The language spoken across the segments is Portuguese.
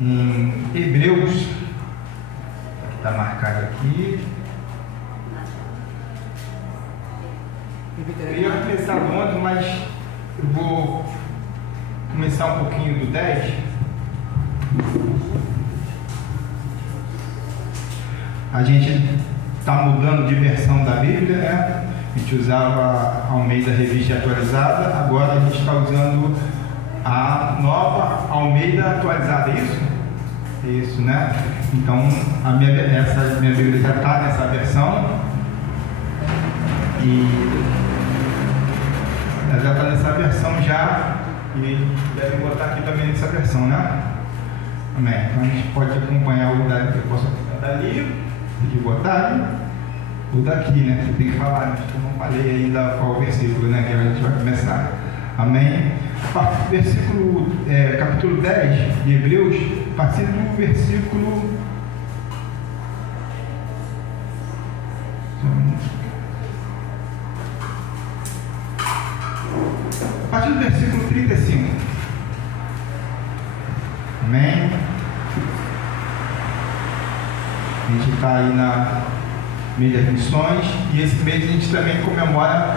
em Hebreus, está marcado aqui. Eu ia começar ontem, mas eu vou começar um pouquinho do 10. A gente está mudando de versão da Bíblia, né? A gente usava a Almeida Revista Atualizada, agora a gente está usando a nova Almeida Atualizada, é isso? É isso, né? Então, essa minha Bíblia já está nessa versão e ela já está nessa versão já e deve botar aqui também nessa versão, né? Amém. Então a gente pode acompanhar o dali, eu posso dali, tem que botar ali, o daqui, né? Você tem que falar, né? Eu não falei ainda qual o versículo, né? Que a gente vai começar. Amém. Versículo, capítulo 10 de Hebreus, a partir do versículo. A partir do versículo 35. Amém. A gente está aí na mês das missões e esse mês a gente também comemora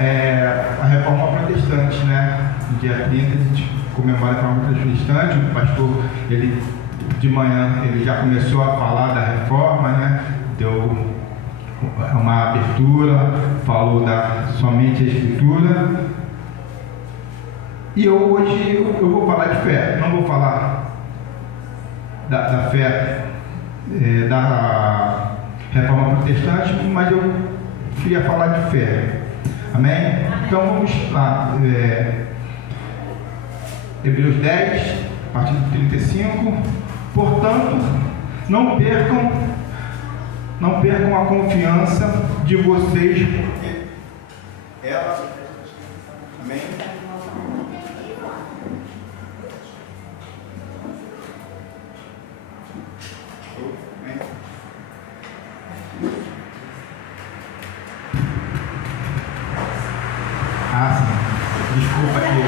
a Reforma Protestante, né? No dia 30 a gente comemora a Reforma Protestante. O pastor, ele de manhã, ele já começou a falar da Reforma, né? Deu uma abertura, falou somente a Escritura. E hoje eu vou falar de fé, não vou falar da fé da Reforma Protestante, mas eu queria falar de fé. Amém? Então vamos lá. Hebreus 10, a partir do 35. Portanto, não percam a confiança de vocês, porque ela. Amém? Ah, sim. Desculpa aqui.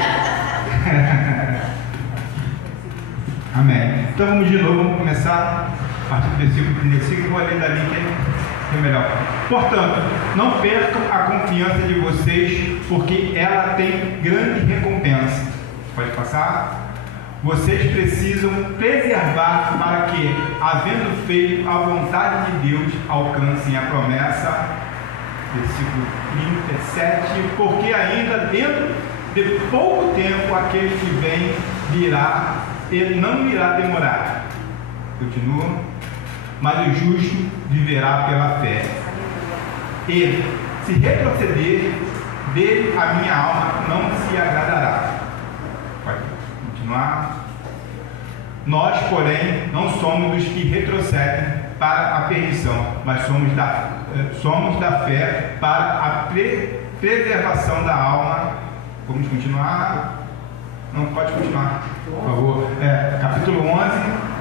Amém. Então vamos de novo, vamos começar a partir do versículo 35, vou ler dali que é melhor. Portanto, não percam a confiança de vocês, porque ela tem grande recompensa. Pode passar? Vocês precisam preservar para que, havendo feito a vontade de Deus, alcancem a promessa. Versículo 37, porque ainda dentro de pouco tempo aquele que vem virá, ele não irá demorar. Continua. Mas o justo viverá pela fé. E se retroceder, dele a minha alma não se agradará. Pode continuar. Nós, porém, não somos dos que retrocedem para a perdição, mas somos da fé para a preservação da alma. Vamos continuar? Não, pode continuar, por favor. Capítulo 11.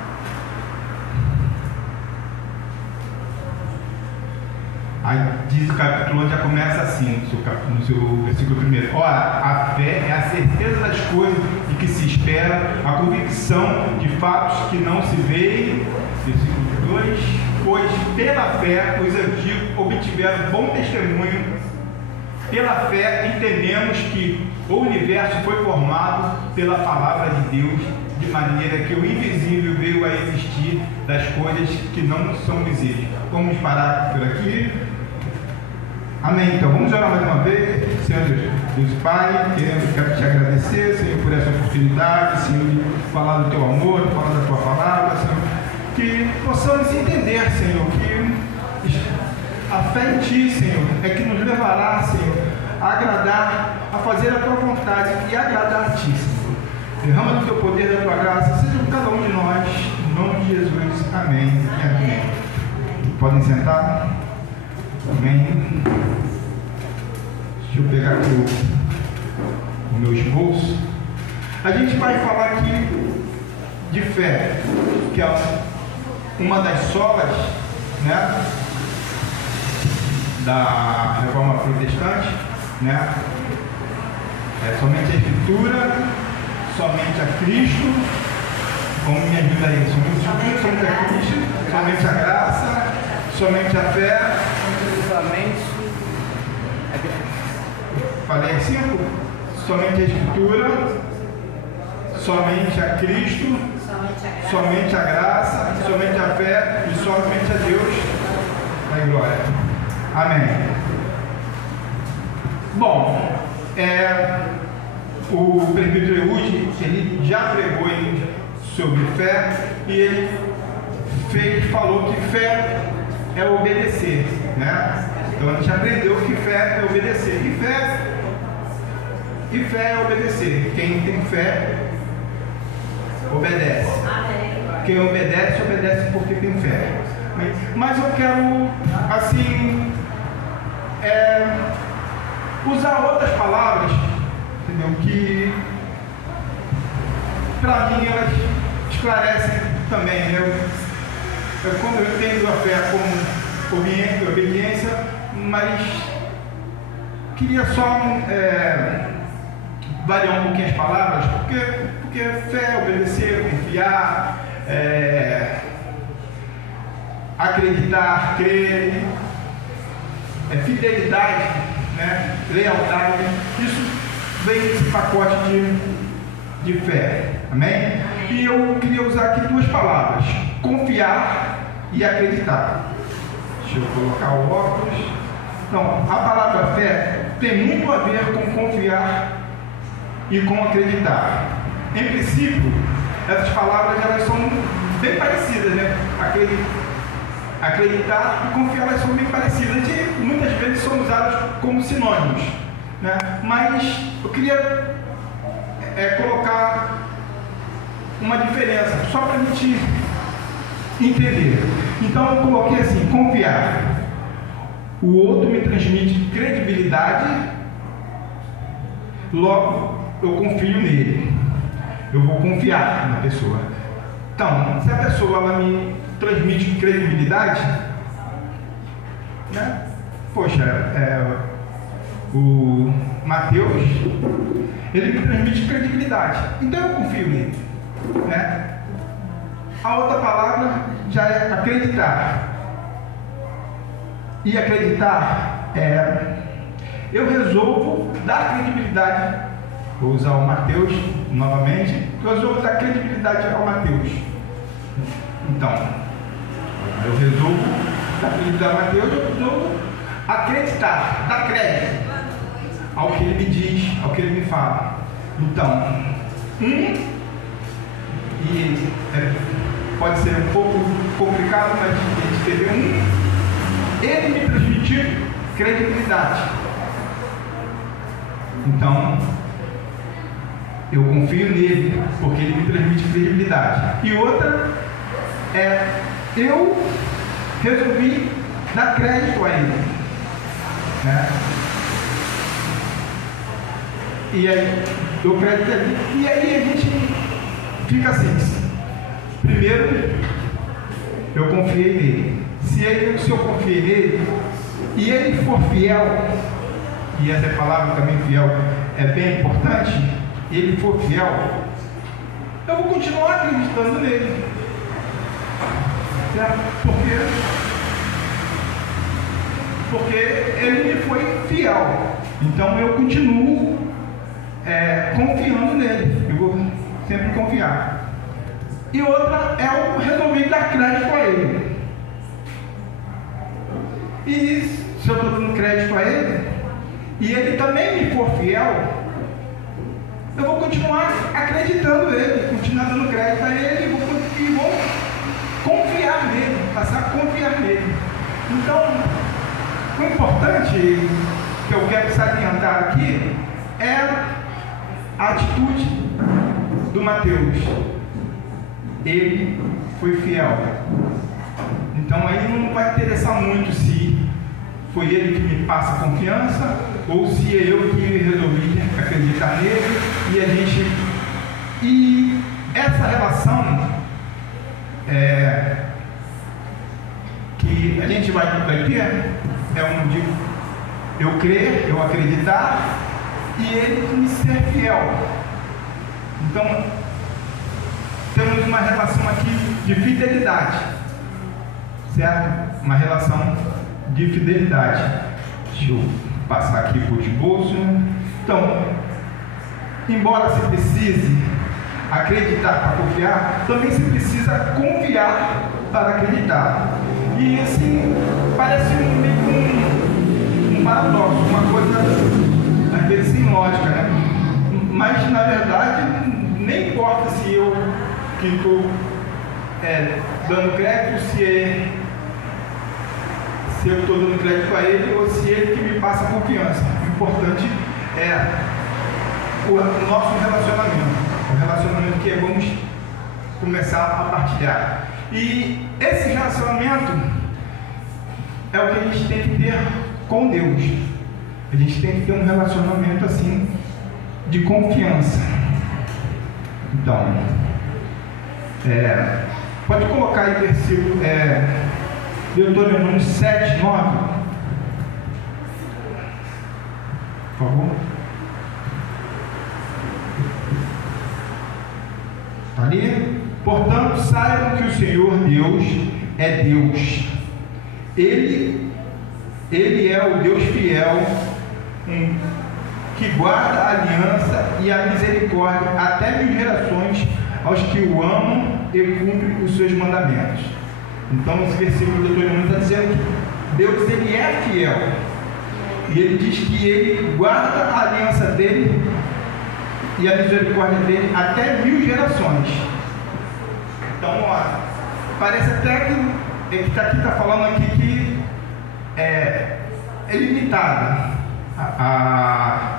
Aí diz o capítulo 11, já começa assim, no seu versículo 1. Ora, a fé é a certeza das coisas de que se espera, a convicção de fatos que não se veem. Versículo 2. Pois pela fé os antigos obtiveram bom testemunho. Pela fé entendemos que o universo foi formado pela palavra de Deus, de maneira que o invisível veio a existir das coisas que não são visíveis. Vamos parar por aqui. Amém. Então vamos orar mais uma vez. Senhor Deus Pai, quero te agradecer, Senhor, por essa oportunidade, Senhor, de falar do teu amor, de falar da tua palavra, Senhor, que possamos entender, Senhor, que a fé em Ti, Senhor, é que nos levará, Senhor, a agradar, a fazer a tua vontade e agradar a Ti, Senhor. Derrama do teu poder, da tua graça, seja com cada um de nós, em nome de Jesus. Amém e amém. Podem sentar. Amém. Deixa eu pegar aqui o meu esboço. A gente vai falar aqui de fé, que é uma das solas, né, da Reforma Protestante, né? Somente a Escritura, somente a Cristo, Como me ajuda aí? Somente a Cristo, somente a graça, somente a fé. Falei 5? Somente a Escritura, somente a Cristo, somente a graça, somente a fé e somente a Deus da glória. Amém. Bom, o presbítero Eude, ele já pregou sobre fé e ele falou que fé é obedecer, né? Então a gente aprendeu que fé é obedecer. E fé é obedecer. Quem tem fé, obedece. Quem obedece, obedece porque tem fé. Mas eu quero, assim, usar outras palavras, entendeu? Que, para mim, elas esclarecem também, né? Quando eu entendo a fé como obediência, mas queria só variar um pouquinho as palavras, porque fé é obedecer, confiar, acreditar, crer, fidelidade, né? Lealdade, isso vem nesse pacote de fé, amém? E eu queria usar aqui duas palavras: confiar e acreditar. Deixa eu colocar o óculos. Então, a palavra fé tem muito a ver com confiar e com acreditar. Em princípio, essas palavras elas são bem parecidas, né? Acreditar e confiar, elas são bem parecidas e muitas vezes são usadas como sinônimos, né? Mas eu queria colocar uma diferença só para a gente entender. Então eu coloquei assim: confiar. O outro me transmite credibilidade, logo eu confio nele. Eu vou confiar na pessoa. Então, se a pessoa ela me transmite credibilidade, né? Poxa, o Mateus, ele me transmite credibilidade, então eu confio nele, né? A outra palavra já é acreditar. E acreditar eu resolvo dar credibilidade. Vou usar o Mateus novamente. Eu resolvo dar credibilidade ao Mateus. Então, eu resolvo dar credibilidade ao Mateus. Eu resolvo acreditar, dar crédito ao que ele me diz, ao que ele me fala. Então, pode ser um pouco complicado, mas a gente teve ele me transmitiu credibilidade. Então, eu confio nele, porque ele me transmite credibilidade. E outra eu resolvi dar crédito a ele, né? E aí, dou crédito a ele. E aí a gente fica assim: primeiro, eu confiei nele. Se eu confiei nele e ele for fiel, e essa palavra também fiel é bem importante, ele for fiel, eu vou continuar acreditando nele, porque ele me foi fiel, então eu continuo confiando nele, eu vou sempre confiar. E outra eu resolvi dar crédito a ele. E se eu estou dando crédito a ele, e ele também me for fiel, eu vou continuar acreditando nele, continuar dando crédito a ele, e vou confiar nele, passar a confiar nele. Então, o importante que eu quero salientar aqui é a atitude do Mateus. Ele foi fiel. Então aí não vai interessar muito se foi ele que me passa confiança ou se é eu que resolvi acreditar nele. E essa relação que a gente vai ter de eu crer, eu acreditar e ele me ser fiel. Então tem temos uma relação aqui de fidelidade, certo? Uma relação de fidelidade. Deixa eu passar aqui por esboço. Então, embora se precise acreditar para confiar, também se precisa confiar para acreditar. E assim, parece um paradoxo, uma coisa às vezes sem lógica, né? Mas na verdade, nem importa se eu que estou dando crédito, se eu estou dando crédito a ele ou se ele que me passa confiança. O importante é o nosso relacionamento. O relacionamento que vamos começar a partilhar. E esse relacionamento é o que a gente tem que ter com Deus. A gente tem que ter um relacionamento assim de confiança. Então, pode colocar aí versículo Deuteronômio 7, 9, por favor. Ali, portanto, saibam que o Senhor Deus é Deus. Ele é o Deus fiel, que guarda a aliança e a misericórdia até 1000 gerações aos que o amam e cumprem os seus mandamentos. Então, esse versículo do Deuteronômio está dizendo que Deus ele é fiel. E ele diz que ele guarda a aliança dele e a misericórdia dele até 1000 gerações. Então, parece até que ele está falando aqui que é limitada a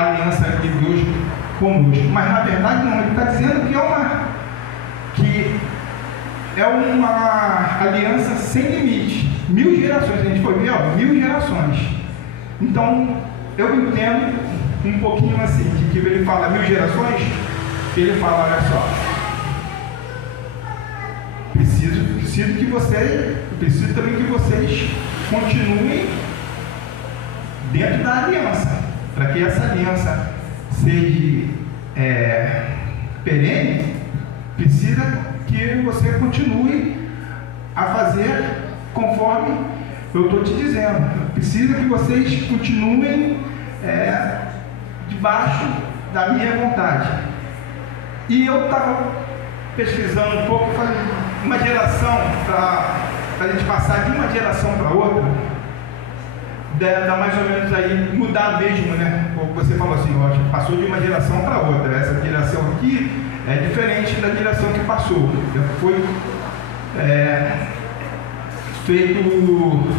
aliança de Deus conosco. Mas na verdade não, ele está dizendo que é uma aliança sem limite. 1000 gerações, a gente foi ver, 1000 gerações. Então, eu entendo um pouquinho assim, de que ele fala 1000 gerações, ele fala, olha só, preciso também que vocês continuem dentro da aliança, para que essa aliança seja perene, precisa que você continue a fazer conforme eu estou te dizendo. Precisa que vocês continuem debaixo da minha vontade. E eu estava pesquisando um pouco, falei, uma geração, para a gente passar de uma geração para outra, dá mais ou menos aí, mudar mesmo, né? Como você falou assim, ó, passou de uma geração para outra. Essa geração aqui é diferente da geração que passou. Já foi feito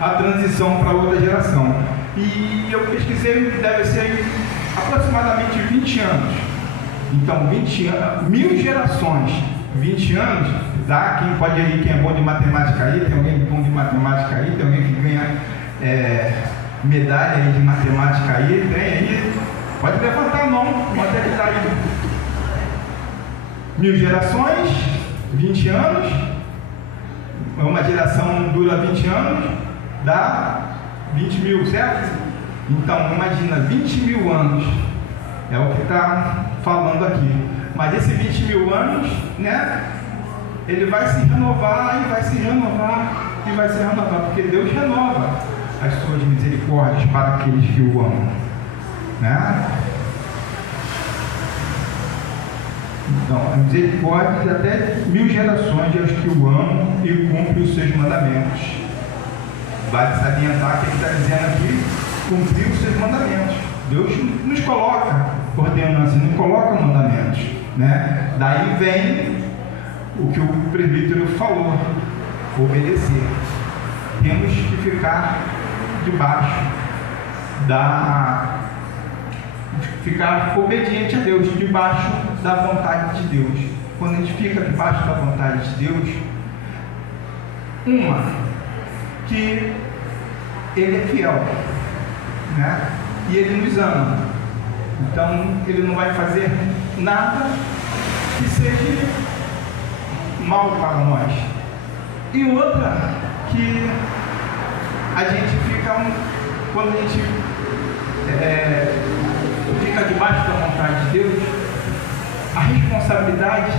a transição para outra geração. E eu pesquisei, deve ser aproximadamente 20 anos. Então, 20 anos, 1000 gerações, 20 anos, dá, quem pode aí, quem é bom de matemática aí, tem alguém bom de matemática aí, tem alguém que ganha medalha aí de matemática aí, tem aí, pode levantar a mão, pode ele tá aí. 1000 gerações, 20 anos, uma geração dura 20 anos, dá 20 mil, certo? Então, imagina, 20 mil anos, é o que está falando aqui. Mas esse 20 mil anos, né, ele vai se renovar e vai se renovar e vai se renovar, porque Deus renova as suas misericórdias para aqueles que o amam, né? Então, a misericórdia até 1000 gerações aos que o amam e cumprem os seus mandamentos. Vale salientar que ele está dizendo aqui, cumprir os seus mandamentos. Deus nos coloca ordenança, não coloca mandamentos, né? Daí vem o que o presbítero falou, obedecer. Temos que ficar debaixo ficar obediente a Deus, debaixo da vontade de Deus. Quando a gente fica debaixo da vontade de Deus, que Ele é fiel, né? E Ele nos ama. Então, Ele não vai fazer nada que seja mal para nós. E outra, que a gente fica, quando a gente fica debaixo da vontade de Deus, a responsabilidade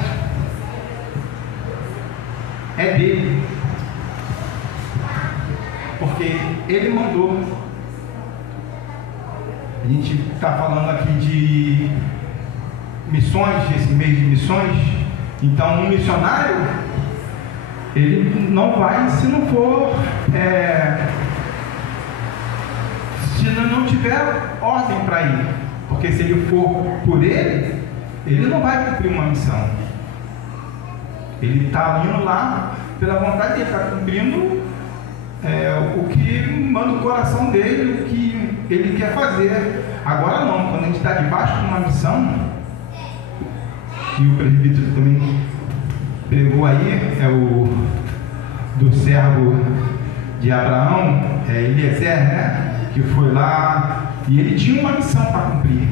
é dele, porque ele mandou. A gente está falando aqui de missões, esse mês de missões. Então, um missionário, ele não vai se não for, se não tiver ordem para ir, porque se ele for por ele não vai cumprir uma missão. Ele está indo lá pela vontade dele, está cumprindo o que manda o coração dele, o que ele quer fazer. Agora não, quando a gente está debaixo de uma missão, e o presbítero também pregou aí, é o do servo de Abraão, Eliezer, né? Que foi lá e ele tinha uma missão para cumprir.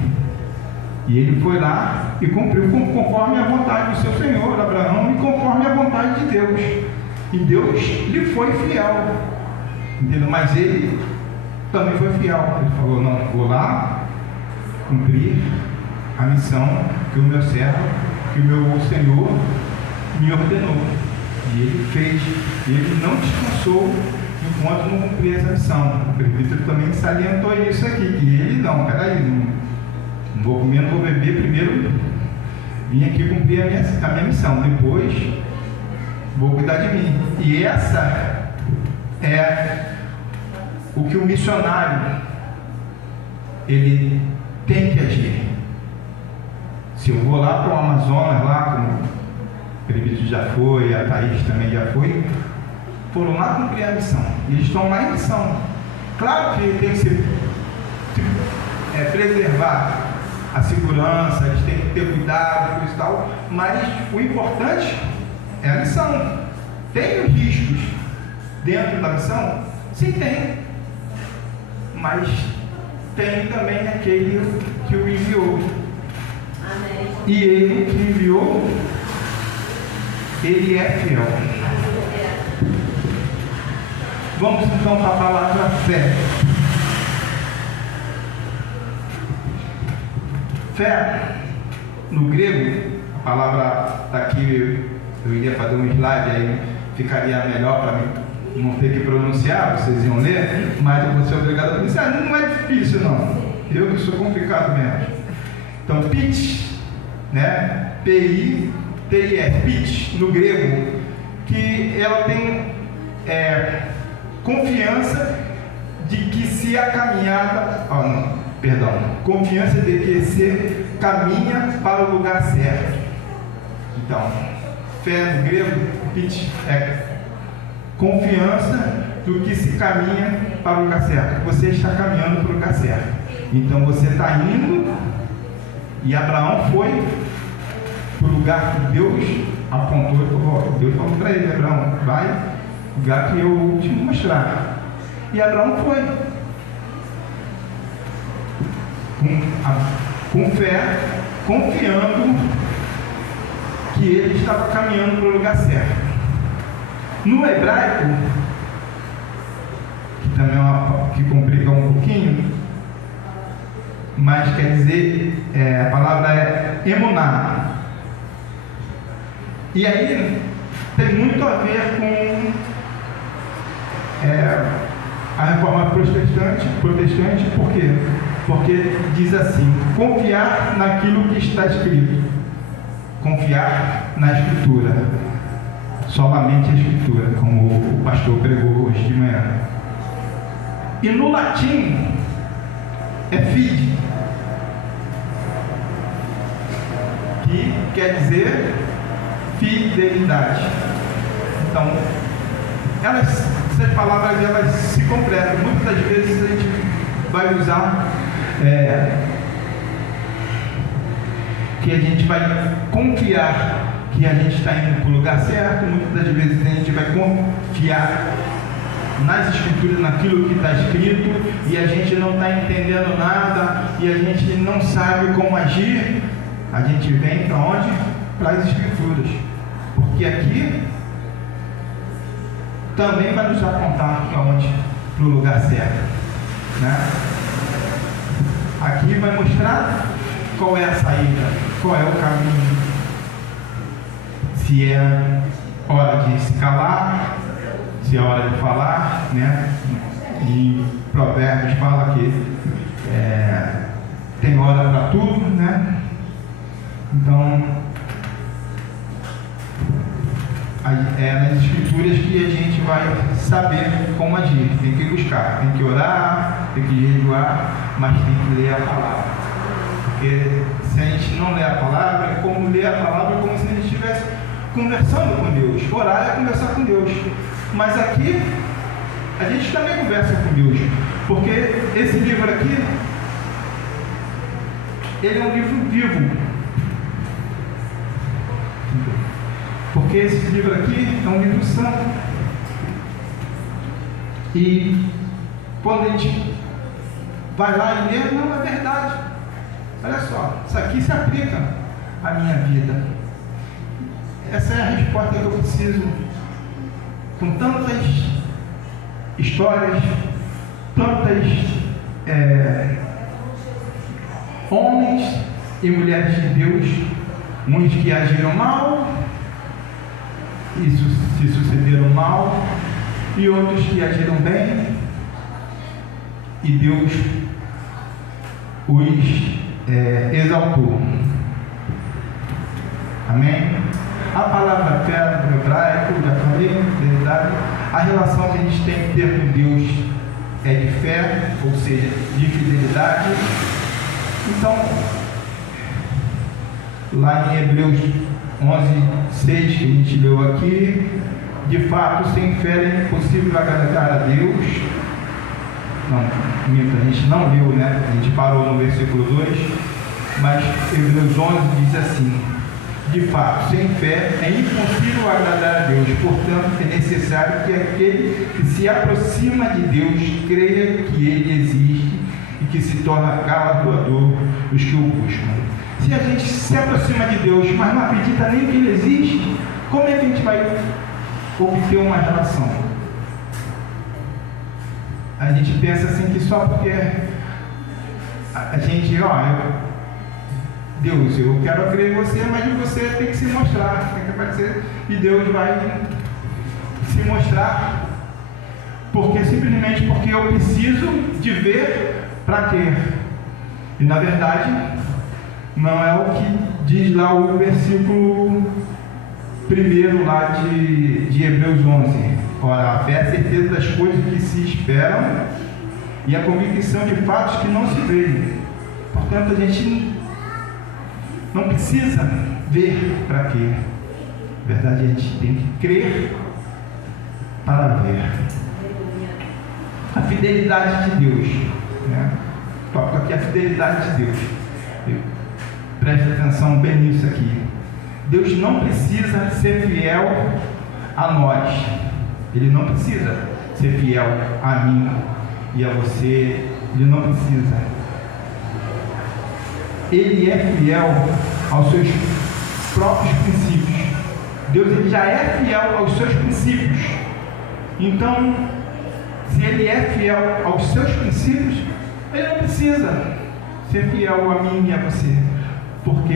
E ele foi lá e cumpriu conforme a vontade do seu Senhor, Abraão, e conforme a vontade de Deus. E Deus lhe foi fiel. Entendeu? Mas ele também foi fiel. Ele falou: não, vou lá cumprir a missão que o meu servo, que o meu Senhor me ordenou. E ele fez. E ele não descansou enquanto não cumpria essa missão. O presbítero também salientou isso aqui, que ele não, peraí, não vou comer, não vou beber, primeiro vim aqui cumprir a minha missão, depois vou cuidar de mim. E essa é o que o missionário ele tem que agir. Se eu vou lá para o Amazonas, lá como o presbítero já foi, a Thaís também já foi, foram lá cumprir a missão, e eles estão lá em missão. Claro que tem que se preservar a segurança, eles têm que ter cuidado com isso e tal, mas o importante é a missão. Tem os riscos dentro da missão? Sim, tem, mas tem também aquele que o enviou. Amém. E ele que enviou, ele é fiel. Vamos então para a palavra fé. Fé, no grego, a palavra está aqui, eu iria fazer um slide aí, ficaria melhor para mim não ter que pronunciar, vocês iam ler, mas eu vou ser obrigado a pronunciar. Não é difícil não, eu que sou complicado mesmo. Então, pitch, né? P-I-T-I-S, pitch, no grego, que ela tem confiança de que se a caminhada, confiança de que se caminha para o lugar certo. Então, fé no grego, pitch, é confiança do que se caminha para o lugar certo. Você está caminhando para o lugar certo. Então você está indo, e Abraão foi para o lugar que Deus apontou e falou: Deus falou para ele: Abraão, vai o lugar que eu vou te mostrar. E Abraão foi com fé, confiando que ele estava caminhando para o lugar certo. No hebraico, que também que complica um pouquinho, mas quer dizer, a palavra é emuná. E aí tem muito a ver com a reforma protestante, por quê? Porque diz assim: confiar naquilo que está escrito, confiar na Escritura, solamente a Escritura, como o pastor pregou hoje de manhã. E no latim é fide, que quer dizer fidelidade. Então, essas palavras elas se completam. Muitas das vezes a gente vai usar que a gente vai confiar que a gente está indo para o lugar certo. Muitas das vezes a gente vai confiar nas Escrituras, naquilo que está escrito, e a gente não está entendendo nada, e a gente não sabe como agir. A gente vem para onde? Para as Escrituras, porque aqui também vai nos apontar para onde? Para o lugar certo, né? aqui vai mostrar qual é a saída, qual é o caminho. Se é hora de se calar, se é hora de falar, né? E Provérbios fala que tem hora para tudo, né? Então, é nas escrituras que a gente vai saber como agir. Tem que buscar, tem que orar, tem que jejuar, mas tem que ler a palavra. Porque se a gente não ler a palavra, é como ler a palavra como se a gente estivesse conversando com Deus. Orar é conversar com Deus. Mas aqui, a gente também conversa com Deus. Porque esse livro aqui, ele é um livro vivo. Porque esse livro aqui é um livro santo. E quando a gente vai lá e lê, não é verdade. Olha só, isso aqui se aplica à minha vida. Essa é a resposta que eu preciso. Com tantas histórias, tantas homens e mulheres de Deus, uns que agiram mal, isso se sucederam mal, e outros que agiram bem, e Deus os exaltou. Amém? A palavra fé no hebraico, já falei, verdade, a relação que a gente tem que ter com Deus é de fé, ou seja, de fidelidade. Então, lá em Hebreus 11:6, que a gente leu aqui, de fato, sem fé é impossível agradar a Deus. Não, a gente não leu, né? A gente parou no versículo 2, mas Hebreus 11 diz assim: de fato, sem fé é impossível agradar a Deus, portanto é necessário que aquele que se aproxima de Deus creia que Ele existe e que se torna galardoador dos que o buscam. Se a gente se aproxima de Deus, mas não acredita nem que Ele existe, como é que a gente vai obter uma relação? A gente pensa assim que só porque a gente, Deus, eu quero crer em você, mas você tem que se mostrar, tem que aparecer, e Deus vai se mostrar, simplesmente porque eu preciso de ver para quê? E na verdade, não é o que diz lá o versículo 1 lá de Hebreus 11. Ora, a fé é a certeza das coisas que se esperam e a convicção de fatos que não se veem. Portanto, a gente não precisa ver para quê. Na verdade, a gente tem que crer para ver. A fidelidade de Deus, né? Toca aqui a fidelidade de Deus. Preste atenção bem nisso aqui. Deus não precisa ser fiel a nós. Ele não precisa ser fiel a mim e a você. Ele não precisa. Ele é fiel aos seus próprios princípios. Deus ele já é fiel aos seus princípios. Então, se Ele é fiel aos seus princípios, Ele não precisa ser fiel a mim e a você, porque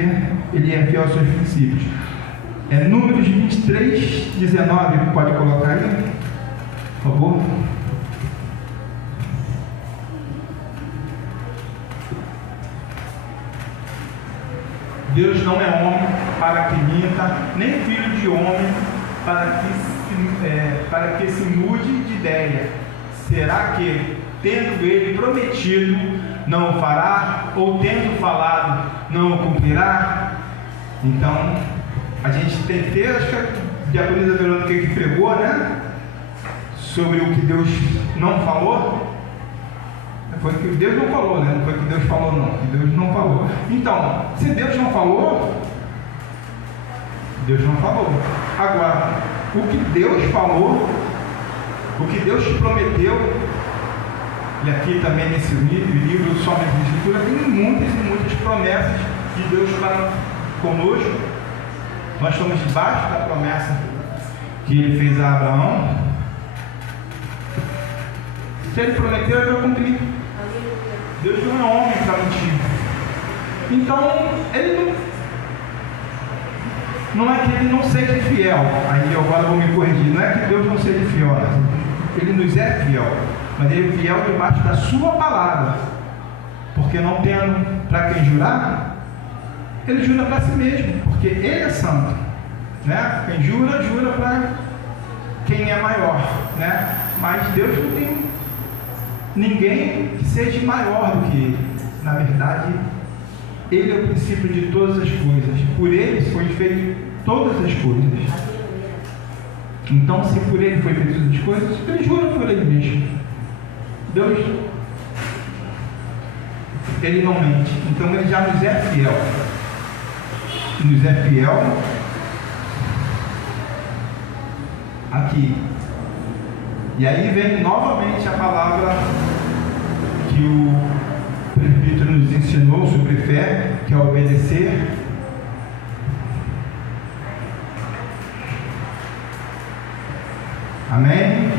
Ele é fiel aos seus princípios. Números 23:19, pode colocar aí, por favor. Deus não é homem para que minta, nem filho de homem para que se mude de ideia. Será que, tendo Ele prometido, não o fará? Ou tendo falado, não o cumprirá? Então, a gente tem que ter, acho que a diaconisa Verônica que pregou, né? Sobre o que Deus não falou. Foi que Deus não falou, né? Não foi que Deus falou, não. Que Deus não falou. Então, se Deus não falou, Deus não falou. Agora, o que Deus falou, o que Deus te prometeu, e aqui também nesse livro Somente de Escritura, tem muitas e muitas promessas de Deus para conosco. Nós estamos debaixo da promessa que Ele fez a Abraão. Se Ele prometeu, Ele vai cumprir. Deus não é homem para mentir. Então, ele não é que ele não seja fiel. Aí eu agora vou me corrigir. Não é que Deus não seja fiel, né? Ele nos é fiel, mas ele é fiel debaixo da sua palavra. Porque não tendo para quem jurar, ele jura para si mesmo, porque ele é santo, né? Quem jura, jura para quem é maior, né? Mas Deus não tem ninguém que seja maior do que ele. Na verdade, ele é o princípio de todas as coisas. Por ele foi feito todas as coisas. Então, se por ele foi feito todas as coisas, ele jura por ele mesmo. Deus, ele não mente. Então, ele já nos é fiel. Nos é fiel aqui. E aí vem novamente a palavra que o presbítero nos ensinou sobre fé, que é obedecer. Amém?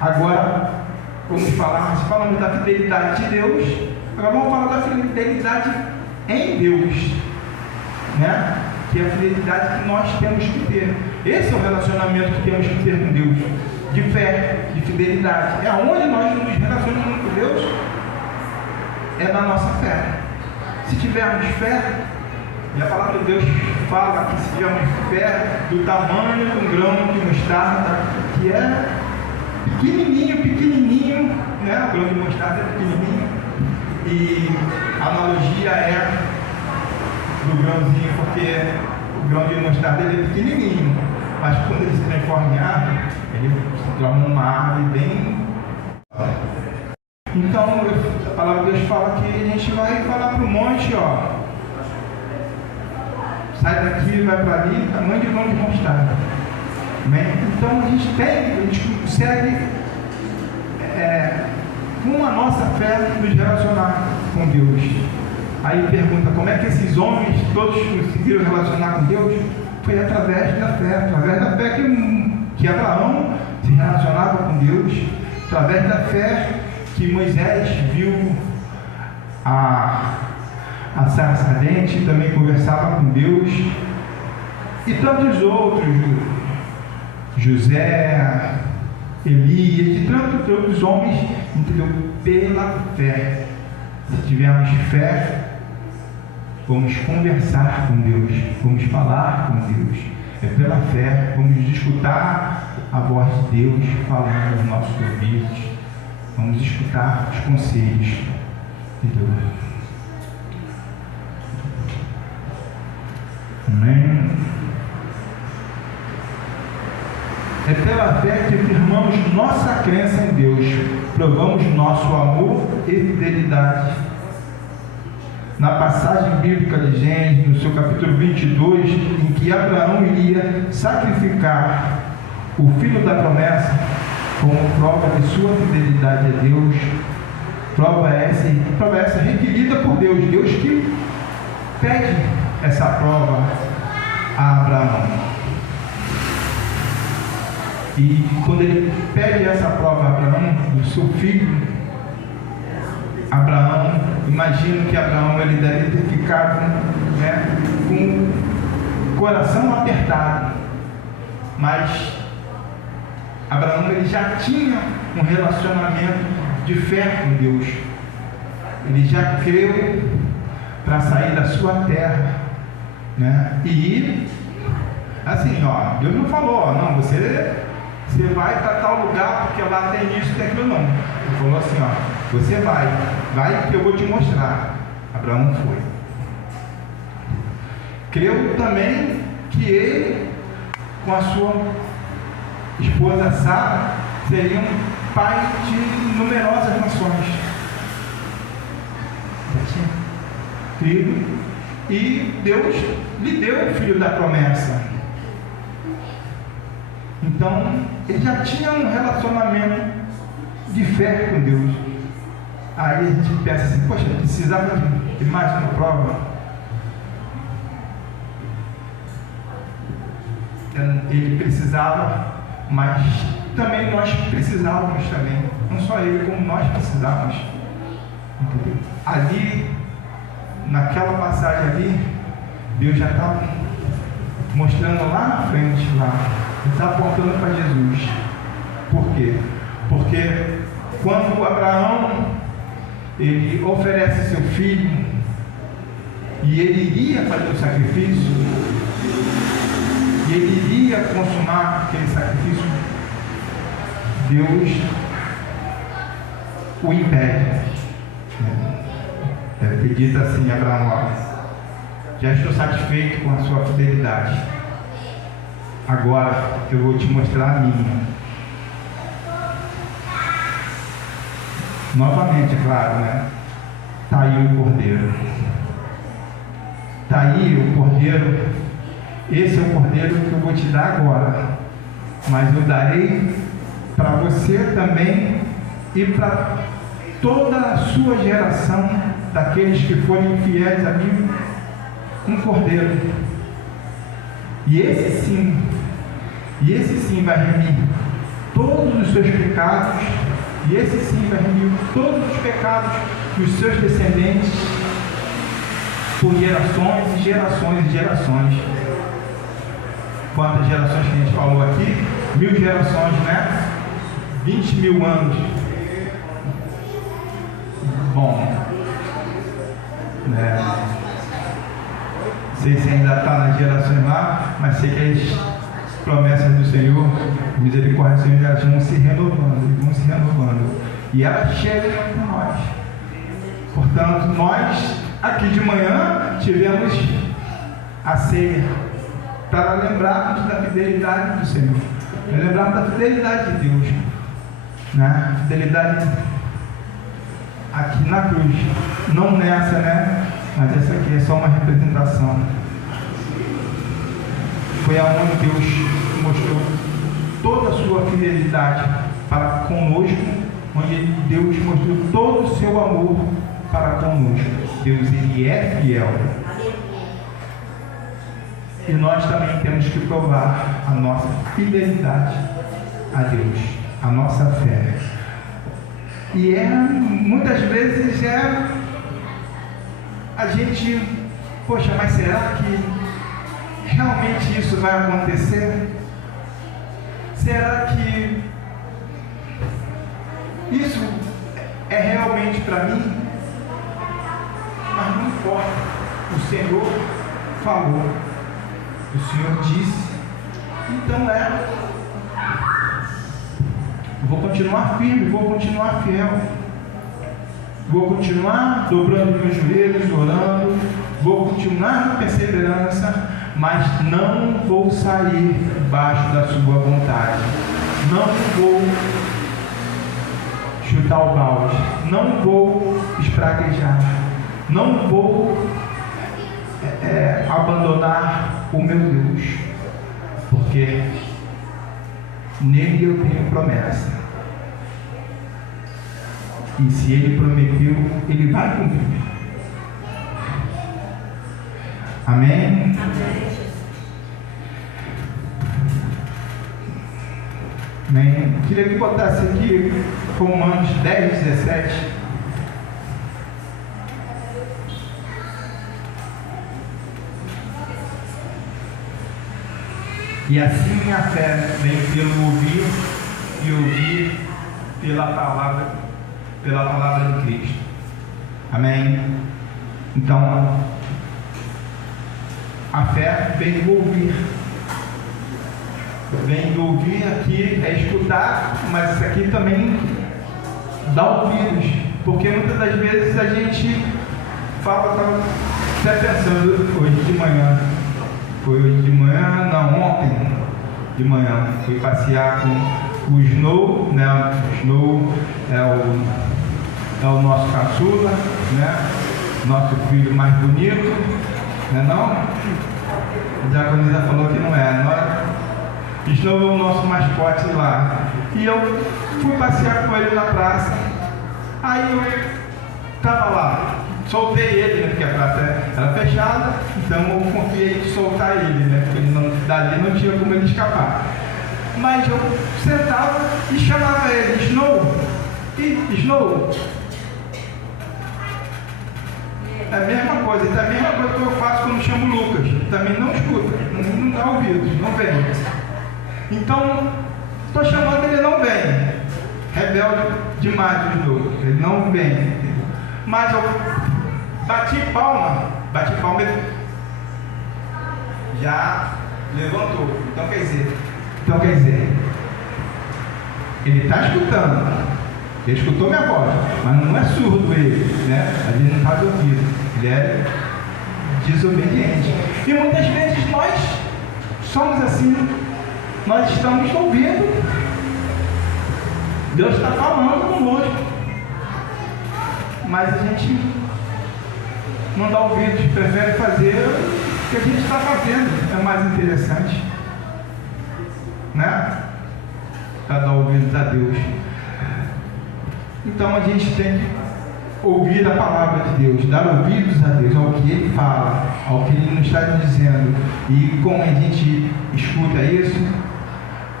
Agora falamos da fidelidade de Deus. Agora vamos falar da fidelidade em Deus, né? Que é a fidelidade que nós temos que ter. Esse é o relacionamento que temos que ter com Deus, de fé, de fidelidade. É onde nós nos relacionamos com Deus, é na nossa fé. Se tivermos fé, e a palavra de Deus fala que se tivermos fé do tamanho de um grão de mostarda, que é pequenininho, né? O grão de mostarda é pequenininho, e a analogia é do grãozinho, porque o grão de mostarda ele é pequenininho, mas quando ele se transforma em árvore, ele se torna uma árvore bem... Então a palavra de Deus fala que a gente vai falar para o monte, ó, sai daqui, vai para ali, tamanho de grão de mostarda. Então a gente consegue com a nossa fé nos relacionar com Deus. Aí pergunta, como é que esses homens todos conseguiram relacionar com Deus? Foi através da fé que Abraão se relacionava com Deus, através da fé que Moisés viu a sarça ardente, também conversava com Deus, e tantos outros, José, Elias, e tantos outros homens, entendeu? Pela fé. Se tivermos fé, vamos conversar com Deus, vamos falar com Deus. É pela fé, vamos escutar a voz de Deus falando nos nossos ouvidos, vamos escutar os conselhos de Deus. Amém? É pela fé que afirmamos nossa crença em Deus, provamos nosso amor e fidelidade. Na passagem bíblica de Gênesis, no seu capítulo 22, em que Abraão iria sacrificar o filho da promessa como prova de sua fidelidade a Deus, prova essa requerida por Deus, Deus que pede essa prova a Abraão. E quando ele pede essa prova a Abraão, do seu filho, Abraão, imagino que Abraão ele deve ter ficado, né, com o coração apertado, mas Abraão ele já tinha um relacionamento de fé com Deus, ele já creu para sair da sua terra, né, e assim, ó, Deus não falou, ó, não, você vai para tal lugar porque lá tem isso e tem aquilo, não. Ele falou assim, ó, você vai que eu vou te mostrar. Abraão foi. Creu também que ele, com a sua esposa Sara, seriam pai de numerosas nações. Crido. E Deus lhe deu o filho da promessa. Então, ele já tinha um relacionamento de fé com Deus. Aí a gente pensa assim, poxa, precisava de mais uma prova. Ele precisava, mas também nós precisávamos também. Não só ele, como nós precisamos. Entendeu? Ali, naquela passagem ali, Deus já está mostrando lá na frente, lá, está apontando para Jesus. Por quê? Porque quando Abraão ele oferece seu filho e ele iria fazer o sacrifício, e ele iria consumar aquele sacrifício, Deus o impede. Deve ter dito assim: Abraão, já estou satisfeito com a sua fidelidade, agora eu vou te mostrar a minha. Novamente, é claro, né? Está aí o cordeiro. Está aí o cordeiro. Esse é o cordeiro que eu vou te dar agora. Mas eu darei para você também e para toda a sua geração, daqueles que forem fiéis a mim, um cordeiro. E esse sim vai remir todos os seus pecados. E esse sim vai remir todos os pecados dos seus descendentes por gerações e gerações e gerações. Quantas gerações que a gente falou aqui? 1000 gerações, né? 20 mil anos. Bom, né? Não sei se ainda está nas gerações lá, mas sei que as promessas do Senhor, misericórdia do Senhor, elas vão se renovando, e elas chegam para nós. Portanto, nós aqui de manhã tivemos a ceia para lembrarmos da fidelidade do Senhor, para lembrarmos da fidelidade de Deus, né? Fidelidade aqui na cruz, não nessa, né? Mas essa aqui é só uma representação. Foi aonde Deus mostrou toda a sua fidelidade para conosco, onde Deus mostrou todo o seu amor para conosco. Deus, Ele é fiel. E nós também temos que provar a nossa fidelidade a Deus, a nossa fé. E muitas vezes a gente, poxa, mas será que realmente isso vai acontecer? Será que isso é realmente para mim? Mas não importa. O Senhor falou, o Senhor disse, então vou continuar firme, vou continuar fiel, vou continuar dobrando meus joelhos, orando, vou continuar na perseverança, mas não vou sair debaixo da sua vontade, não vou chutar o balde, não vou espraguejar, não vou abandonar o meu Deus, porque nele eu tenho promessa, e se Ele prometeu, Ele vai cumprir. Amém? Amém. Queria que botasse aqui Romanos 10, 17. E assim a fé vem pelo ouvir, e ouvir pela palavra de Cristo. Amém? Então, a fé vem do ouvir. Vem do ouvir aqui, é escutar, mas isso aqui também dá ouvidos. Porque muitas das vezes a gente fala, estava até pensando hoje de manhã. Foi hoje de manhã, não, ontem de manhã. Fui passear com o Snow, né? O Snow é o nosso caçula, né? Nosso filho mais bonito, né não? A diaconisa falou que não é. Snow é o nosso mascote lá. E eu fui passear com ele na praça. Aí eu estava lá. Soltei ele, né, porque a praça era fechada, então eu confiei em soltar ele, né, porque dali não tinha como ele escapar. Mas eu sentava e chamava ele: Snow, E Snow, é a mesma coisa, é a mesma coisa que eu faço quando chamo o Lucas. Também não escuta, não dá ouvidos, não vem. Então, estou chamando, ele não vem. Rebelde demais o Snow, ele não vem. Mas eu bati palma, ele já levantou. Então quer dizer, ele está escutando. Ele escutou minha voz, mas não é surdo ele, né? A gente não faz ouvido, ele é desobediente. E muitas vezes nós somos assim, nós estamos ouvindo, Deus está falando conosco, mas a gente não dá ouvido, prefere fazer o que a gente está fazendo, é mais interessante, né? Para dar ouvidos a Deus. Então a gente tem que ouvir a palavra de Deus, dar ouvidos a Deus, ao que Ele fala, ao que Ele nos está dizendo. E como a gente escuta isso?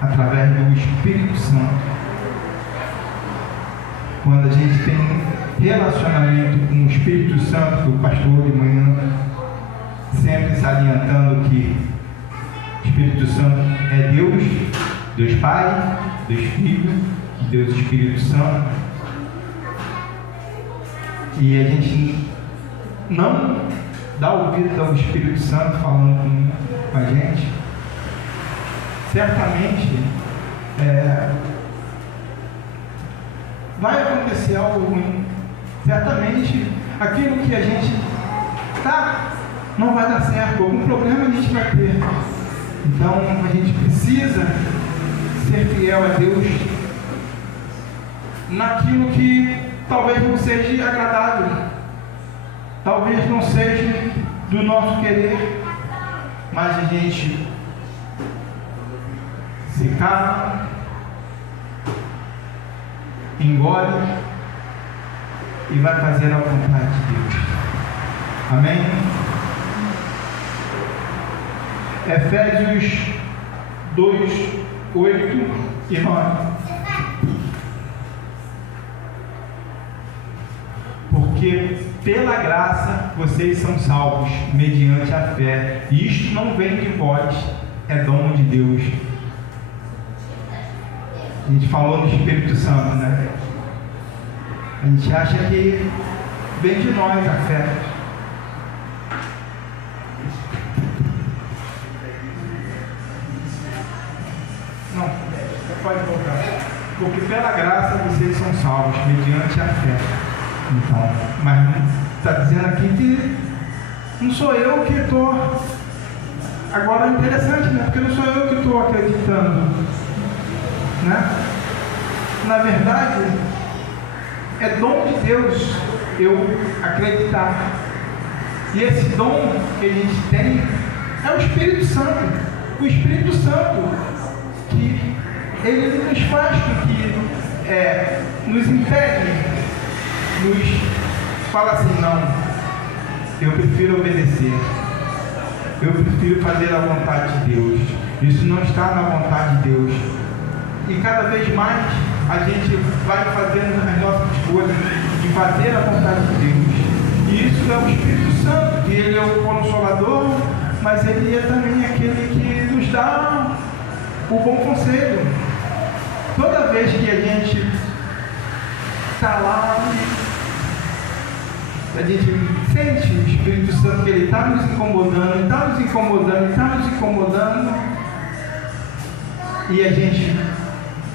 Através do Espírito Santo. Quando a gente tem relacionamento com o Espírito Santo, o pastor de manhã, sempre salientando que o Espírito Santo é Deus, Deus Pai, Deus Filho, Deus Espírito Santo. E a gente não dá ouvido ao Espírito Santo falando com a gente, certamente vai acontecer algo ruim. Certamente aquilo que a gente não vai dar certo, algum problema a gente vai ter. Então a gente precisa ser fiel a Deus naquilo que talvez não seja agradável, talvez não seja do nosso querer, mas a gente se cala, engole e vai fazer a vontade de Deus. Amém? Efésios 2, 8 e 9. Porque pela graça vocês são salvos mediante a fé. E isto não vem de vós, é dom de Deus. A gente falou no Espírito Santo, né? A gente acha que vem de nós a fé. Não, você pode voltar. Porque pela graça vocês são salvos mediante a fé. Então, mas está dizendo aqui que não sou eu que estou. Agora é interessante, né? Porque não sou eu que estou acreditando, né? Na verdade, é dom de Deus eu acreditar. E esse dom que a gente tem é o Espírito Santo. O Espírito Santo que ele nos faz com que nos impede, nos fala assim, não, eu prefiro obedecer, eu prefiro fazer a vontade de Deus, isso não está na vontade de Deus. E cada vez mais a gente vai fazendo as nossas coisas de fazer a vontade de Deus. E isso é o Espírito Santo, que ele é o Consolador, mas ele é também aquele que nos dá o bom conselho. Toda vez que a gente está lá, a gente sente o Espírito Santo que ele está nos incomodando, e a gente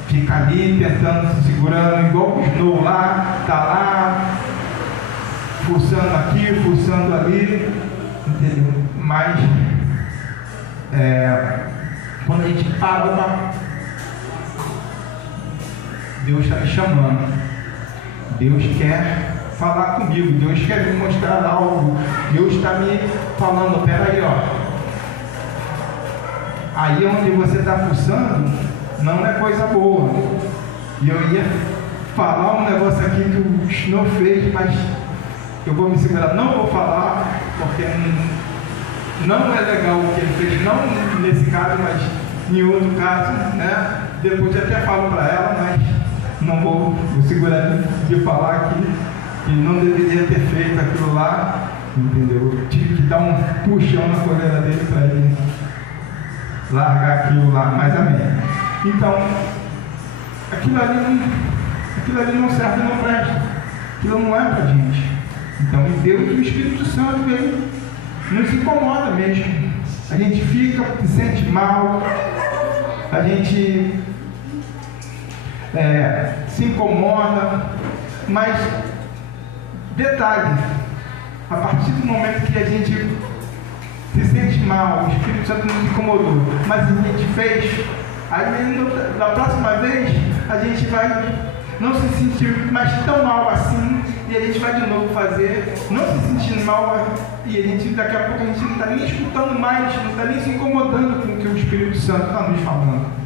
fica ali tentando, se segurando, igual o Snow lá, está lá, forçando aqui, forçando ali, entendeu? Mas quando a gente para, Deus está me chamando, Deus quer falar comigo, Deus quer me mostrar algo, Deus está me falando, peraí, ó, aí onde você está fuçando, não é coisa boa. E eu ia falar um negócio aqui que o Snow fez, mas eu vou me segurar, não vou falar, porque não é legal o que ele fez, não nesse caso, mas em outro caso, né? Depois eu até falo para ela, mas não vou segurar de falar aqui, que não deveria ter feito aquilo lá, entendeu? Eu tive que dar um puxão na coleira dele para ele largar aquilo lá, mas amém. Então, aquilo ali não serve, não presta, aquilo não é para a gente. Então, em Deus, o Espírito Santo vem, nos incomoda mesmo. A gente fica, se sente mal, a gente se incomoda, mas detalhe, a partir do momento que a gente se sente mal, o Espírito Santo nos incomodou, mas a gente fez, aí da próxima vez a gente vai não se sentir mais tão mal assim, e a gente vai de novo fazer, não se sentindo mal, e a gente, daqui a pouco a gente não está nem escutando mais, não está nem se incomodando com o que o Espírito Santo está nos falando.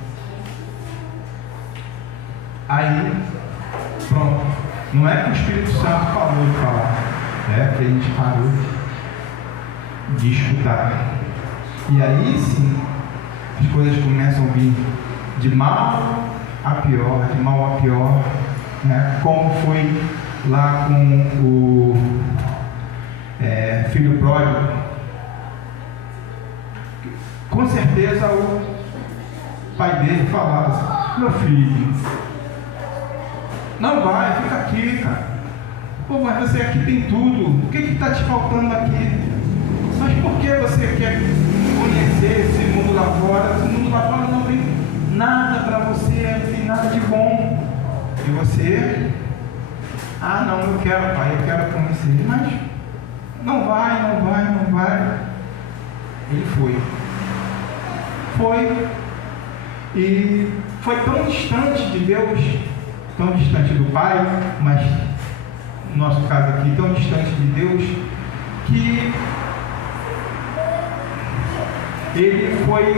Aí, pronto, não é que o Espírito Santo falou de falar, é que a gente parou de escutar. E aí sim, as coisas começam a vir de mal a pior, de mal a pior, né? Como foi lá com o filho pródigo. Com certeza o pai dele falava assim: meu filho, não vai, fica aqui, cara. Pô, mas você aqui tem tudo, o que está te faltando aqui? Mas por que você quer conhecer esse mundo lá fora? Esse mundo lá fora não tem nada para você, não tem nada de bom. E você, não, eu quero, pai, eu quero conhecer. Mas não vai. Ele foi. E foi tão distante de Deus, tão distante do Pai, mas no nosso caso aqui, tão distante de Deus, que ele foi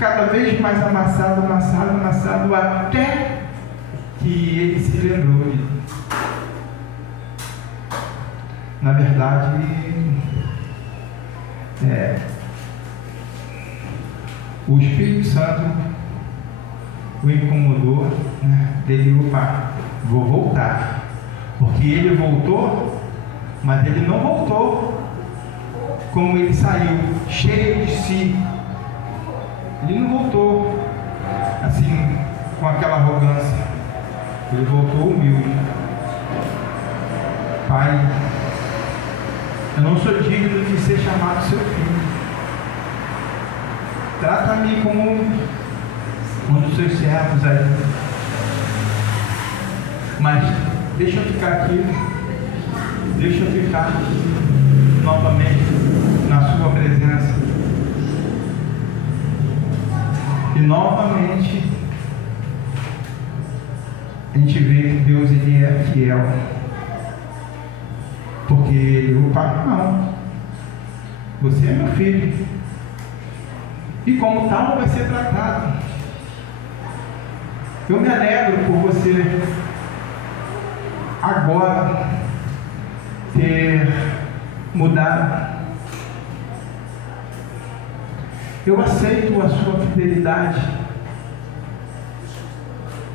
cada vez mais amassado, até que ele se lembrou de... Na verdade, o Espírito Santo o incomodou, né? Dele, opa, vou voltar. Porque ele voltou, mas ele não voltou como ele saiu, cheio de si. Ele não voltou assim, com aquela arrogância. Ele voltou humilde. Pai, eu não sou digno de ser chamado seu filho. Trata-me como um dos seus servos aí. Mas deixa eu ficar aqui. Deixa eu ficar novamente na sua presença. E novamente a gente vê que Deus, ele é fiel. Porque ele, o pai, não, você é meu filho, e como tal vai ser tratado. Eu me alegro por você agora ter mudado. Eu aceito a sua fidelidade.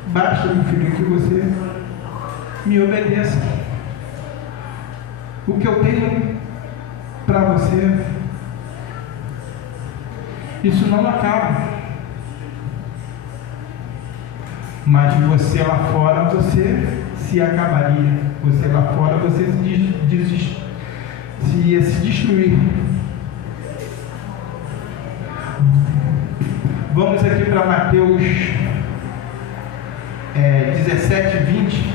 Basta, meu filho, que você me obedeça. O que eu tenho para você, isso não acaba. Mas você lá fora, você se acabaria. Você lá fora, você ia se destruir. Vamos aqui para Mateus 17, 20.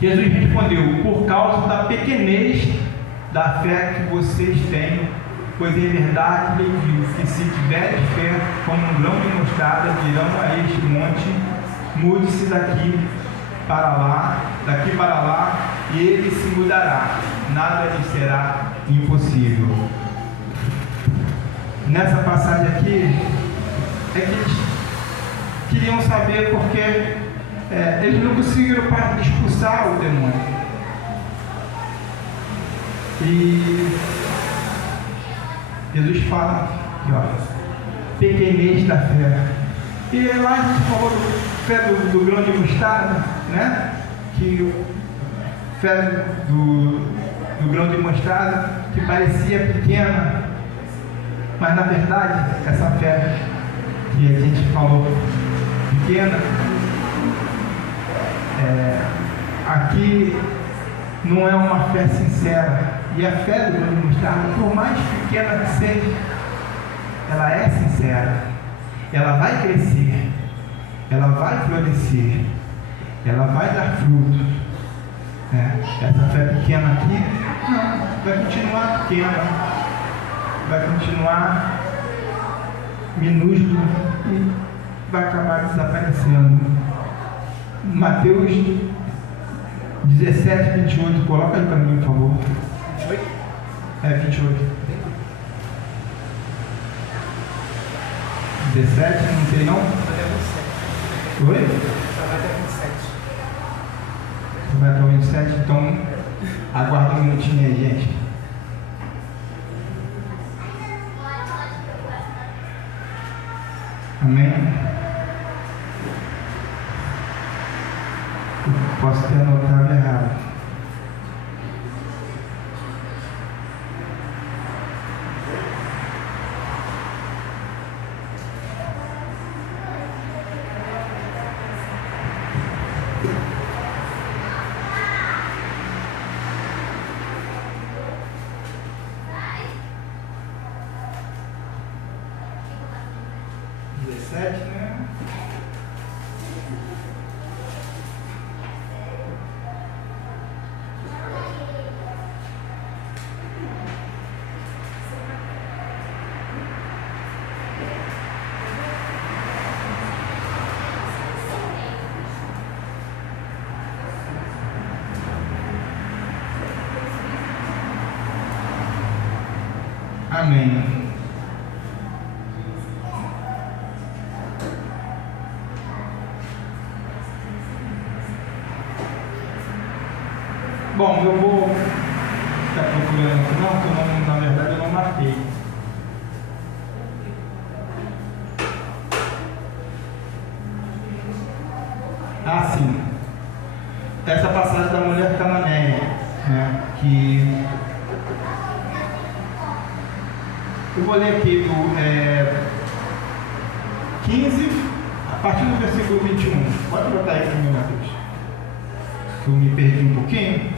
Jesus respondeu: por causa da pequenez da fé que vocês têm, pois em verdade lhe digo que se tiveres fé como um grão de mostarda, dirão a este monte: mude-se daqui para lá, e ele se mudará, nada lhe será impossível. Nessa passagem aqui, é que eles queriam saber porque eles não conseguiram expulsar o demônio. E Jesus fala aqui, ó, pequenez da fé. E lá a gente falou do fé do grão de mostarda, né? Que fé do grão de mostarda, que parecia pequena, mas na verdade essa fé que a gente falou pequena, aqui não é uma fé sincera. E a fé do grão de mostarda, por mais pequena que seja, ela é sincera, ela vai crescer, ela vai florescer, ela vai dar frutos. Essa fé pequena aqui, não, vai continuar pequena, vai continuar minúscula e vai acabar desaparecendo. Mateus 17, 28, coloca aí para mim, por favor. 28? 28. 17, não sei não? Oi? Só vai até 27. Só vai até o 27, então aguarda um minutinho aí, gente. Amém? Posso ter anotado errado. Amém. Bom, eu vou ficar procurando aqui, não, porque na verdade eu não marquei. Ah, sim. Essa passagem da mulher cananeia, né, que eu vou ler aqui do 15, a partir do versículo 21. Pode botar aí para mim, Mateus. Eu me perdi um pouquinho.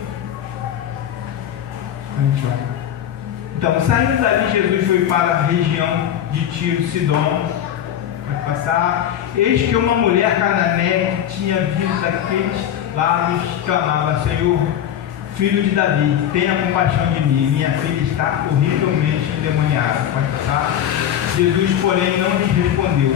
Então, saindo dali, Jesus foi para a região de Tiro e Sidom. Vai passar. Eis que uma mulher cananeia que tinha vindo daqueles lados clamava: Senhor, filho de Davi, tenha compaixão de mim, minha filha está horrivelmente endemoniada. Pode passar. Jesus, porém, não lhe respondeu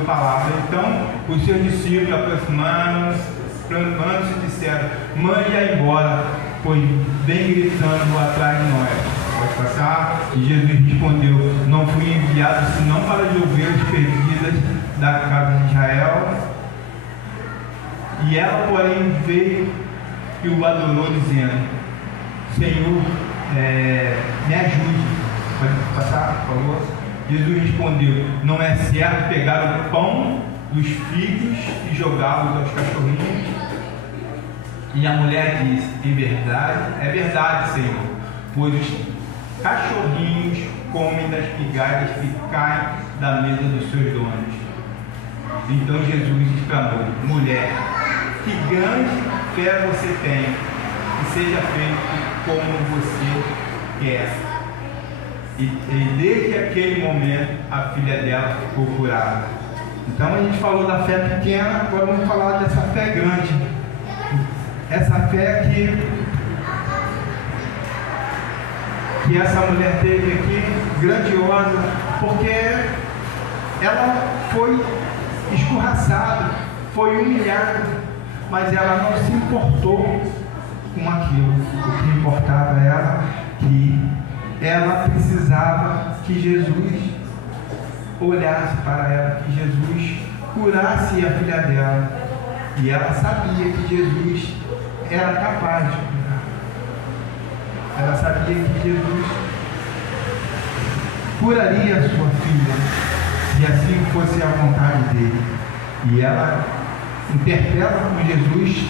a palavra. Então, os seus discípulos, aproximando-se, disseram: mande-a embora, pois vem gritando atrás de nós. Pode passar. E Jesus respondeu: não fui enviado senão para as ovelhas perdidas da casa de Israel. E ela, porém, veio e o adorou, dizendo: Senhor, me ajude. Pode passar, por favor. Jesus respondeu: não é certo pegar o pão dos filhos e jogá-los aos cachorrinhos? E a mulher disse: é verdade, Senhor, pois os cachorrinhos comem das migalhas que caem da mesa dos seus donos. Então Jesus exclamou: mulher, que grande fé você tem, que seja feito como você quer. E desde aquele momento a filha dela ficou curada. Então a gente falou da fé pequena, agora vamos falar dessa fé grande. Essa fé que essa mulher teve aqui, grandiosa, porque ela foi escorraçada, foi humilhada, mas ela não se importou com aquilo. O que importava era que ela precisava que Jesus olhasse para ela, que Jesus curasse a filha dela. E ela sabia que Jesus era capaz de curar. Ela sabia que Jesus curaria a sua filha se assim fosse a vontade dele. E ela interpela com Jesus,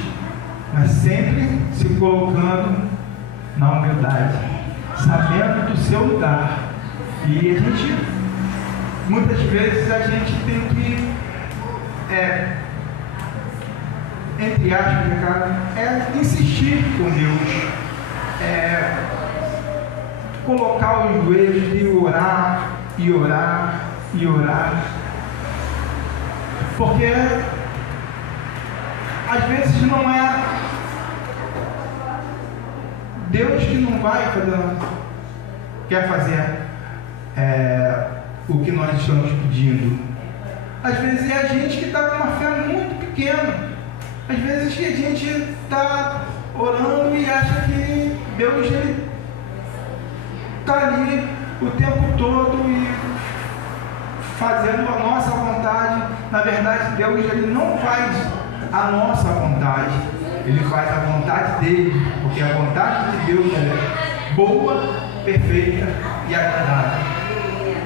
mas sempre se colocando na humildade, sabendo do seu lugar. E a gente, muitas vezes, a gente tem que, entre aspas, cara, insistir com Deus, colocar os joelhos e orar, e orar, e orar, porque às vezes não é Deus que não vai quer fazer o que nós estamos pedindo. Às vezes é a gente que está com uma fé muito pequena. Às vezes que a gente está orando e acha que Deus está ali o tempo todo e fazendo a nossa vontade. Na verdade, Deus ele não faz a nossa vontade, ele faz a vontade dele, porque a vontade de Deus é boa, perfeita e agradável.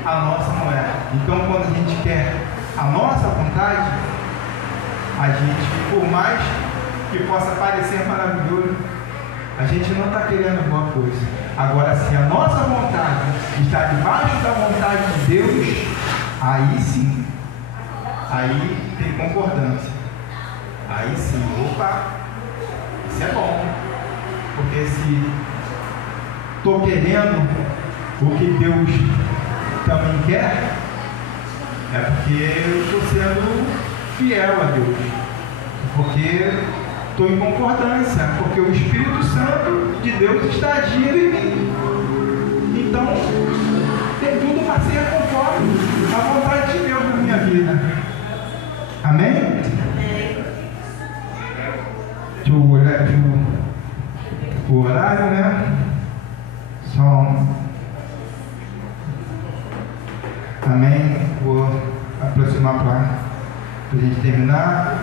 A nossa não é. Então, quando a gente quer a nossa vontade, a gente, por mais que possa parecer maravilhoso, a gente não está querendo boa coisa. Agora, se a nossa vontade está debaixo da vontade de Deus, aí sim, aí tem concordância. Aí sim, opa, isso é bom. Porque se estou querendo o que Deus também quer, é porque eu estou sendo fiel a Deus. Porque estou em concordância, porque o Espírito Santo de Deus está agindo em mim. Então, tem tudo para ser conforme a vontade de Deus na minha vida. Amém? Deixa eu olhar aqui o horário, né? Amém? Vou aproximar para a gente terminar.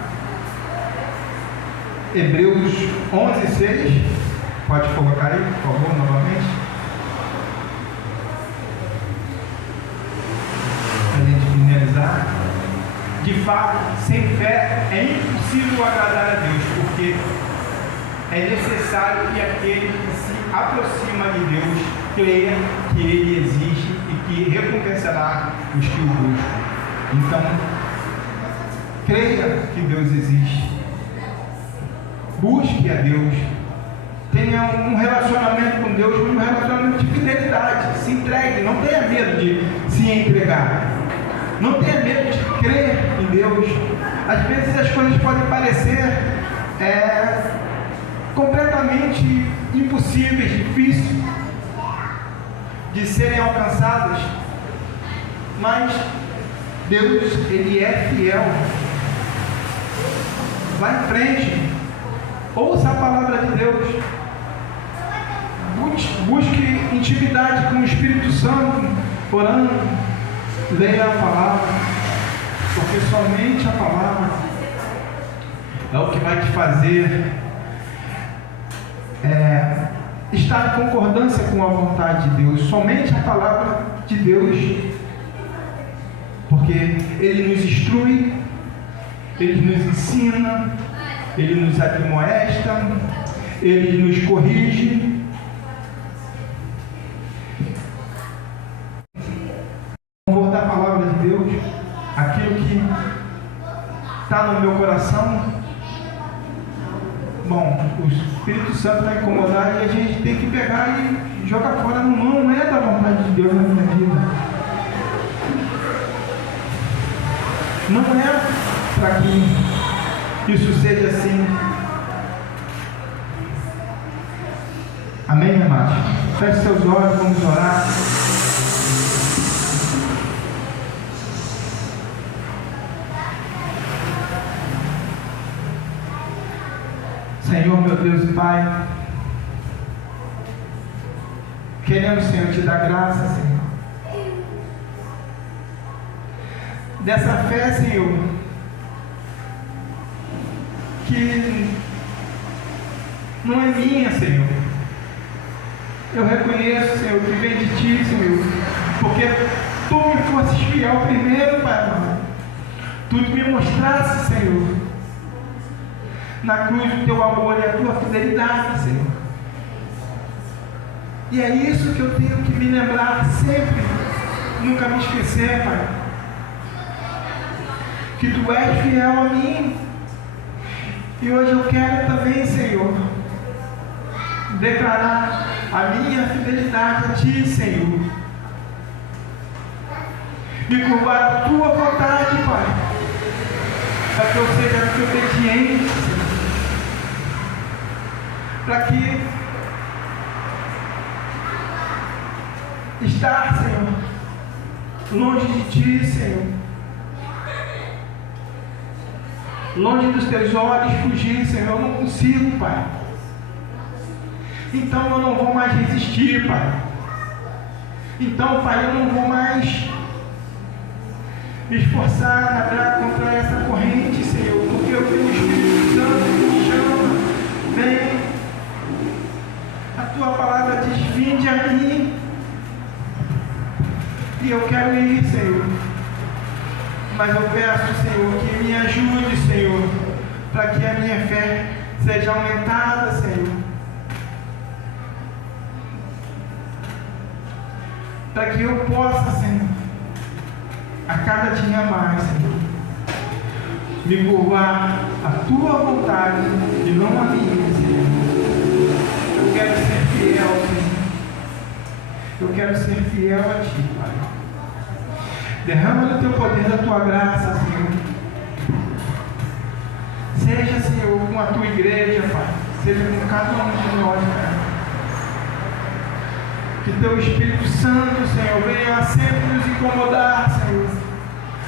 Hebreus 11:6. Pode colocar aí, por favor, novamente. Para a gente finalizar. De fato, sem fé é impossível agradar a Deus, porque é necessário que aquele que se aproxima de Deus creia que Ele existe e que recompensará os que o buscam. Então, creia que Deus existe. Busque a Deus. Tenha um relacionamento com Deus, um relacionamento de fidelidade. Se entregue, não tenha medo de se entregar. Não tenha medo de crer em Deus. Às vezes as coisas podem parecer completamente impossíveis, difíceis de serem alcançadas, mas Deus, Ele é fiel. Vá em frente, ouça a palavra de Deus, busque intimidade com o Espírito Santo, orando, leia a palavra, porque somente a palavra é o que vai te fazer estar em concordância com a vontade de Deus. Somente a palavra de Deus, porque Ele nos instrui, Ele nos ensina, Ele nos admoesta, Ele nos corrige. Vou dar a palavra de Deus, aquilo que está no meu coração. Bom, o Espírito Santo vai incomodar e a gente tem que pegar e jogar fora. Não é da vontade de Deus na minha vida. Não é para que isso seja assim. Amém, amados? Feche seus olhos, vamos orar. Senhor, meu Deus e Pai, queremos, Senhor, te dar graça, Senhor, dessa fé, Senhor, que não é minha, Senhor. Eu reconheço, Senhor, que vem de Ti, Senhor, porque Tu me fosses fiel primeiro, Pai amado. Tu me mostrasse, Senhor, na cruz o teu amor e a tua fidelidade, Senhor. E é isso que eu tenho que me lembrar sempre, nunca me esquecer, Pai. Que Tu és fiel a mim. E hoje eu quero também, Senhor, declarar a minha fidelidade a Ti, Senhor. Me curvar a Tua vontade, Pai, para que eu seja obediente, Senhor. Para que estar, Senhor, longe de Ti, Senhor, longe dos Teus olhos, fugir, Senhor, eu não consigo, Pai. Então eu não vou mais resistir, Pai. Então, Pai, eu não vou mais me esforçar, nadar contra essa corrente, Senhor, porque eu tenho o Espírito Santo que me chama. Vem, a Tua palavra diz: vinde a mim. E eu quero ir, Senhor. Mas eu peço, Senhor, que me ajude, Senhor, para que a minha fé seja aumentada, Senhor. Para que eu possa, Senhor, a cada dia mais, Senhor, me curvar a Tua vontade e não a minha, Senhor. Eu quero ser fiel, Senhor. Eu quero ser fiel a Ti, Pai. Derrama no Teu poder da Tua graça, Senhor. Seja, Senhor, com a Tua igreja, Pai. Seja com cada um de nós, Pai. Que Teu Espírito Santo, Senhor, venha sempre nos incomodar, Senhor,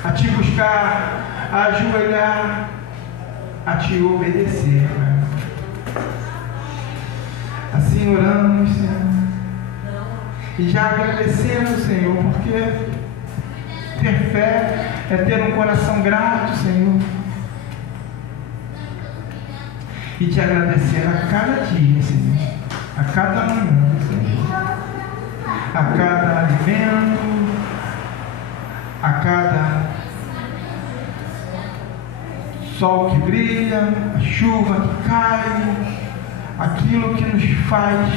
a Te buscar, a ajoelhar, a Te obedecer, Pai. Assim oramos, Senhor, e já agradecemos, Senhor, porque ter fé é ter um coração grato, Senhor, e Te agradecer a cada dia, Senhor, a cada manhã, Senhor, a cada alimento, a cada sol que brilha, a chuva que cai, aquilo que nos faz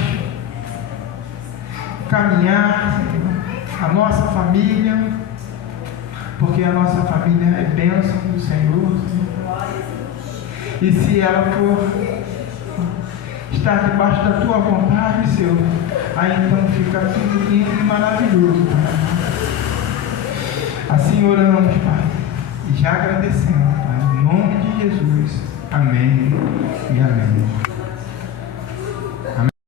caminhar, Senhor, a nossa família, porque a nossa família é bênção do Senhor, Senhor. E se ela for estar debaixo da Tua vontade, Senhor, aí então fica tudo lindo e maravilhoso, Pai. Assim oramos, Pai, e já agradecemos, Pai, em nome de Jesus. Amém e amém.